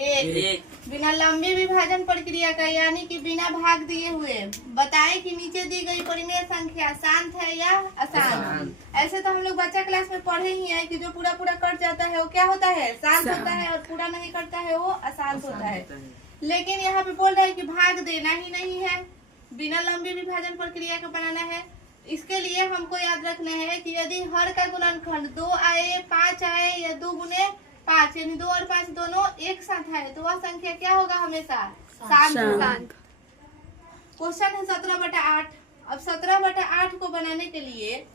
एक। बिना लंबी विभाजन प्रक्रिया का यानी कि बिना भाग दिए हुए बताएं कि नीचे दी गई परिमेय संख्या शांत है या अशांत। ऐसे तो हम लोग बच्चा क्लास में पढ़े ही हैं कि जो पूरा पूरा कट जाता है वो क्या होता है, शांत होता है, और पूरा नहीं कटता है वो अशांत होता है। लेकिन यहाँ पे बोल रहा है कि भाग देना ही नहीं है, बिना लंबी विभाजन प्रक्रिया का बनाना है। इसके लिए हमको याद रखना है कि यदि हर का गुणनखंड 2 आए, 5 आए या 2 गुने 5 यानी 2 और 5 दोनों एक साथ आए तो वह संख्या क्या होगा, हमेशा शांत। क्वेश्चन है 17/8। अब 17/8 को बनाने के लिए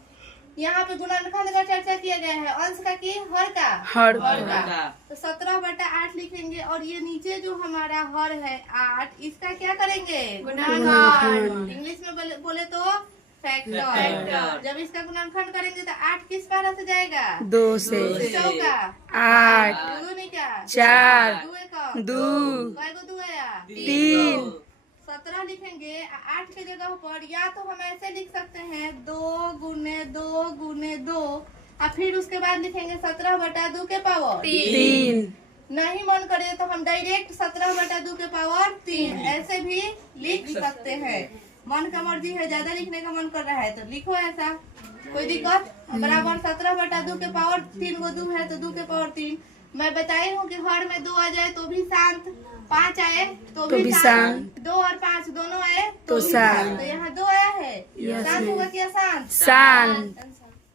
यहाँ पे गुणनखंड का चर्चा किया गया है, अंश का कि हर का। तो 17/8 लिखेंगे और ये नीचे जो हमारा हर है 8, इसका क्या करेंगे, गुणनखंड। इंग्लिश में बोले तो फैक्टर। जब इसका गुणनखंड करेंगे तो 8 किस पारा से जाएगा, 2 से। चौका 8, 2 का 4, 2 आया 3। 17 लिखेंगे 8 के जगह पर, या तो हम ऐसे लिख सकते हैं 2 गुने 2 गुने 2 और फिर उसके बाद लिखेंगे 17/2 के पावर 3। नहीं मन करे तो हम डायरेक्ट 17/2 के पावर 3 ऐसे भी लिख सकते हैं। मन का मर्जी है, ज्यादा लिखने का मन कर रहा है तो लिखो ऐसा, कोई दिक्कत। बराबर 17/2 के पावर 3 को 2 है तो 2 के पावर 3। मैं बताई हूँ कि हर में 2 आ जाए तो भी शांत, 5 आए तो भी शांत, 2 और 5 दोनों आए तो शांत। तो यहाँ 2 आया है, शांत होगा क्या, शांत।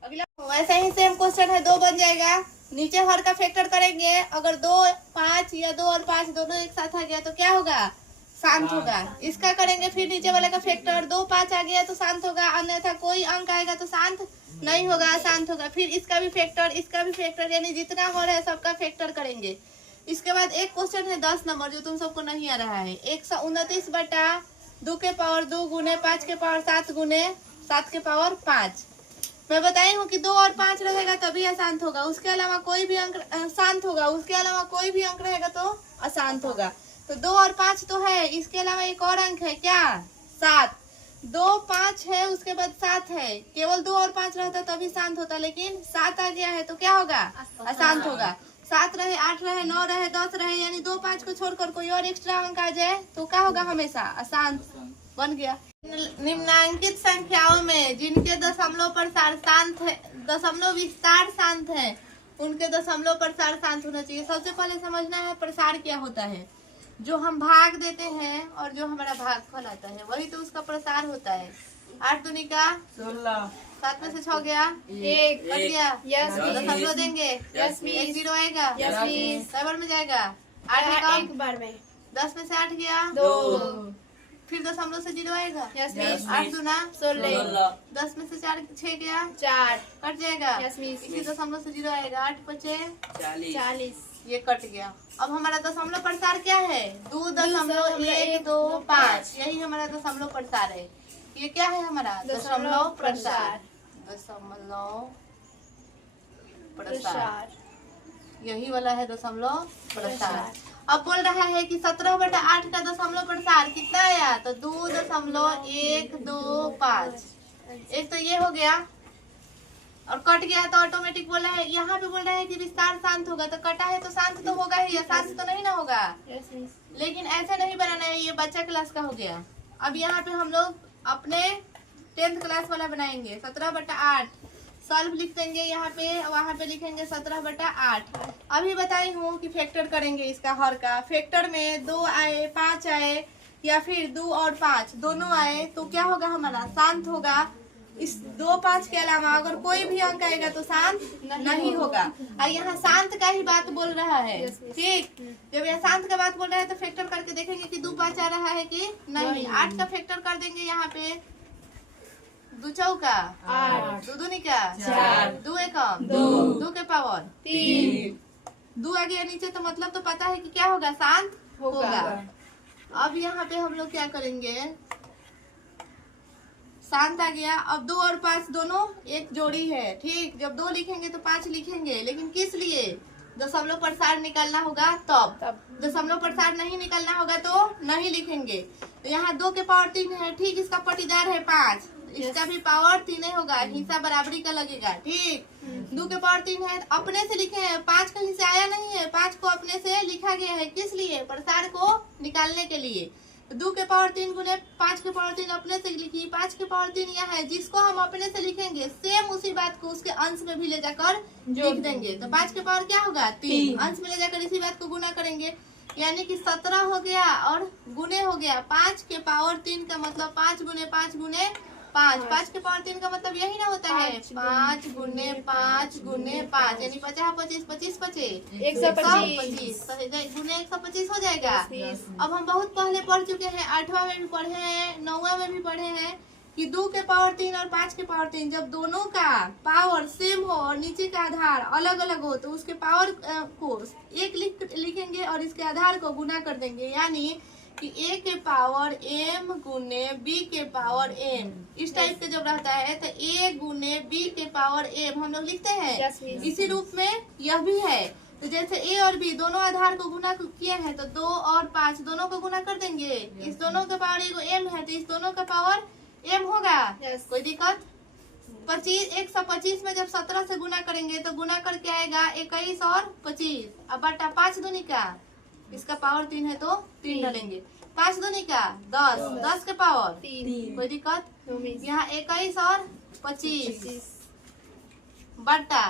अगला वैसे ही सेम क्वेश्चन है, 2 बन जाएगा। नीचे हर का फैक्टर करेंगे, अगर 2 5 या 2 और 5 दोनों एक साथ आ गया तो क्या होगा, शांत होगा। इसका करेंगे फिर नीचे वाले का फैक्टर, 2 5 आ गया तो शांत होगा, अन्यथा कोई अंक आएगा तो शांत नहीं होगा, अशांत होगा। फिर इसका भी फैक्टर, इसका भी फैक्टर, यानी जितना हो रहा है सबका फैक्टर करेंगे। इसके बाद एक क्वेश्चन है 10 नंबर जो तुम सबको नहीं आ रहा है, 129/2 के पावर 2 गुने 5 के पावर 7 गुने 7 के पावर 5। मैं बताई हूँ कि 2 और 5 रहेगा तभी अशांत होगा, उसके अलावा कोई भी अंक शांत होगा, उसके अलावा कोई भी अंक रहेगा तो अशांत होगा। तो 2 और 5 तो है, इसके अलावा एक और अंक है क्या, 7। 2 5 है, उसके बाद 7 है, केवल 2 और 5 रहता तभी शांत होता, लेकिन 7 आ गया है तो क्या होगा, अशांत होगा। 7 रहे, 8 रहे, 9 रहे, 10 रहे, यानी 2 5 को छोड़कर कोई और एक्स्ट्रा अंक आ जाए तो क्या होगा, हमेशा अशांत बन गया। निम्नांकित संख्याओं में जिनके दशमलव प्रसार शांत है, दशमलव विस्तार शांत है, उनके दशमलव प्रसार शांत होना चाहिए। सबसे पहले समझना है प्रसार क्या होता है। जो हम भाग देते हैं और जो हमारा भागफल आता है वही तो उसका प्रसार होता है। 8 दूनी का 16, 7 में से 6 गया 1 कट गया, दशमलव देंगे 1 0 आएगा, 7 में जाएगा 8 का एक बार में, 10 में से 8 गया 2, फिर दशमलव से 0 आएगा 8 दूना 16, 10 में से 4 6 गया 4 कट जाएगा, इसी दशमलव से 0 आएगा 8 5 40, ये कट गया। अब हमारा दशमलव प्रसार क्या है, 2.125, यही हमारा दशमलव प्रसार है। ये क्या है हमारा दशमलव प्रसार, दशमलव प्रसार यही वाला है दशमलव प्रसार। अब बोल रहा है कि 17/8 का दशमलव प्रसार कितना आया, तो 2.125। एक तो ये हो गया और कट गया तो ऑटोमेटिक बोला है। यहाँ पे बोल रहा है कि विस्तार शांत होगा, तो कटा है तो शांत तो होगा ही, अशांत तो नहीं ना होगा। लेकिन ऐसे नहीं बनाना है, ये बच्चा क्लास का हो गया। अब यहाँ पे हम लोग अपने 10th क्लास वाला बनाएंगे। 17/8 सॉल्व लिख देंगे यहाँ पे, वहाँ पे लिखेंगे 17/8। अभी बताई हूँ कि फैक्टर करेंगे इसका हर का। फैक्टर में 2 आए 5 आए या फिर 2 और 5 दोनों आए तो क्या होगा, हमारा शांत होगा। इस 2 5 के अलावा अगर कोई भी अंक आएगा तो शांत नहीं होगा। और यहाँ शांत का ही बात बोल रहा है, ठीक। जब यह शांत का बात बोल रहा है तो फैक्टर करके देखेंगे कि 2 5 आ रहा है कि नहीं। 8 का फैक्टर कर देंगे यहाँ पे, 2 चौका 8, 2 दूनी का 4, 2 एकम 2 के पावर 3, 2 आ गया नीचे तो मतलब तो पता है कि क्या होगा, शांत होगा। अब यहाँ पे हम लोग क्या करेंगे, शांत आ गया। अब 2 और 5 दोनों एक जोड़ी है, ठीक। जब 2 लिखेंगे तो 5 लिखेंगे, लेकिन किस लिए, दशमलव प्रसार निकालना होगा तब। दशमलव प्रसार नहीं निकालना होगा तो नहीं लिखेंगे। तो यहाँ 2 के पावर 3 है, ठीक। इसका पटीदार है 5, इसका भी पावर 3 ही होगा, हिस्सा बराबरी का लगेगा। ठीक, 2 के पावर 3 है, अपने से लिखे हैं, 5 कहीं से आया नहीं है, 5 को अपने से लिखा गया है, किस लिए? प्रसार को निकालने के लिए। 2 के पावर 3 गुने 5 के पावर 3 अपने से लिखी, 5 के पावर 3 यह है, जिसको हम अपने से लिखेंगे सेम उसी बात को उसके अंश में भी ले जाकर लिख देंगे। तो 5 के पावर क्या होगा? 3, अंश में ले जाकर इसी बात को गुना करेंगे, यानी कि 17 हो गया और गुने हो गया 5 के पावर 3 का मतलब 5 गुने 5 गुने 5, 5 के पावर 3 का मतलब यही ना होता है 5 गुने 5 गुने 5, यानी 50 25 25 25 125 गुने 125 हो जाएगा। अब हम बहुत पहले पढ़ चुके हैं, 8वां में भी पढ़े हैं, 9वां में भी पढ़े हैं कि 2 के पावर 3 और 5 के पावर 3 जब दोनों का पावर सेम हो और नीचे का आधार अलग अलग हो तो उसके पावर को एक लिखेंगे और इसके आधार को गुना कर देंगे, यानी कि a के पावर m गुने b के पावर m, इस टाइप का जब रहता है तो a गुने b के पावर m हम लोग लिखते हैं। इसी रूप में यह भी है, तो जैसे a और b दोनों आधार को गुना किए हैं तो 2 और 5 दोनों को गुना कर देंगे, इस दोनों का पावर एगो m है तो इस दोनों का पावर m होगा। कोई दिक्कत? 125 में जब 17 से गुना करेंगे तो गुना करके आएगा 21 और 25, अब बटा 5 दूनी का, इसका पावर 3 है तो 3 डालेंगे, 5 दूनी का 10, 10 के पावर 3। कोई दिक्कत? यहाँ 21 और 25 बटा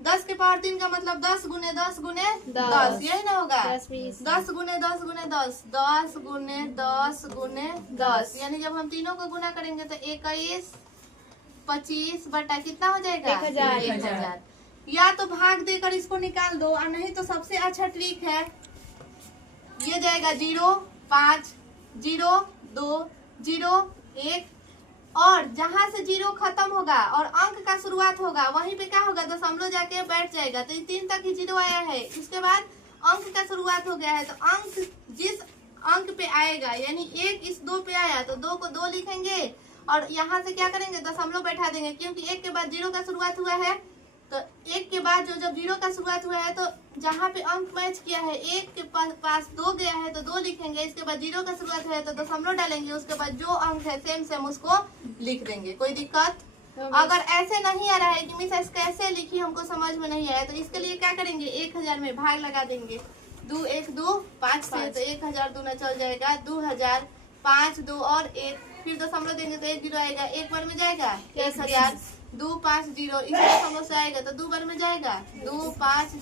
10 के पावर 3 का मतलब 10 गुने 10 गुने 10, यही ना होगा 10 गुने 10 गुने 10, 10 गुने 10 गुने 10, यानी जब हम तीनों को गुना करेंगे तो 21 25 बटा कितना हो जाएगा 1000। या तो भाग देकर इसको निकाल दो और नहीं तो सबसे अच्छा ट्रिक है, ये जाएगा 0 5 0 2 0 1 और जहां से 0 खत्म होगा और अंक का शुरुआत होगा वहीं पे क्या होगा, दशमलव जाके बैठ जाएगा, तो 3 तक ही 0 आया है, उसके बाद अंक का शुरुआत हो गया है तो अंक जिस अंक पे आएगा, यानी 1 इस 2 पे आया तो 2 को 2 लिखेंगे और यहाँ से क्या करेंगे, दशमलव बैठा देंगे, क्योंकि 1 के बाद 0 का शुरुआत हुआ है तो 1 के बाद जब 0 का शुरुआत हुआ है तो जहाँ पे अंक मैच किया है 1 के पास 2 गया है तो 2 लिखेंगे, इसके बाद 0 का शुरुआत है तो दशमलव डालेंगे, उसके बाद जो अंक है सेम सेम उसको लिख देंगे। कोई दिक्कत? अगर ऐसे नहीं आ रहा है कि मिस ऐसे कैसे लिखी हमको समझ में नहीं आया तो इसके लिए क्या करेंगे, 1000 में भाग लगा देंगे, 2 1 2 5 से तो 1000 दूना चल जाएगा 2000, 5 2 और 1 फिर दशमलव देंगे तो 1 0 आएगा, 1 बार में जाएगा 1000, 2 5 0 इसी दशमलव से आएगा तो 2 बार में जाएगा 2 5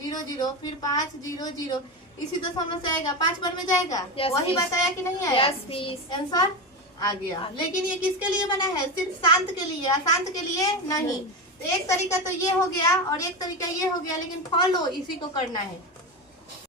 0 0 फिर 5 0 0 इसी दशमलव से आएगा 5 बार में जाएगा। वही बात आया कि नहीं आया? आंसर आ गया। लेकिन ये किसके लिए बना है? सिर्फ शांत के लिए, अशांत के लिए नहीं। तो एक तरीका तो ये हो गया और एक तरीका ये हो गया, लेकिन फॉलो इसी को करना है।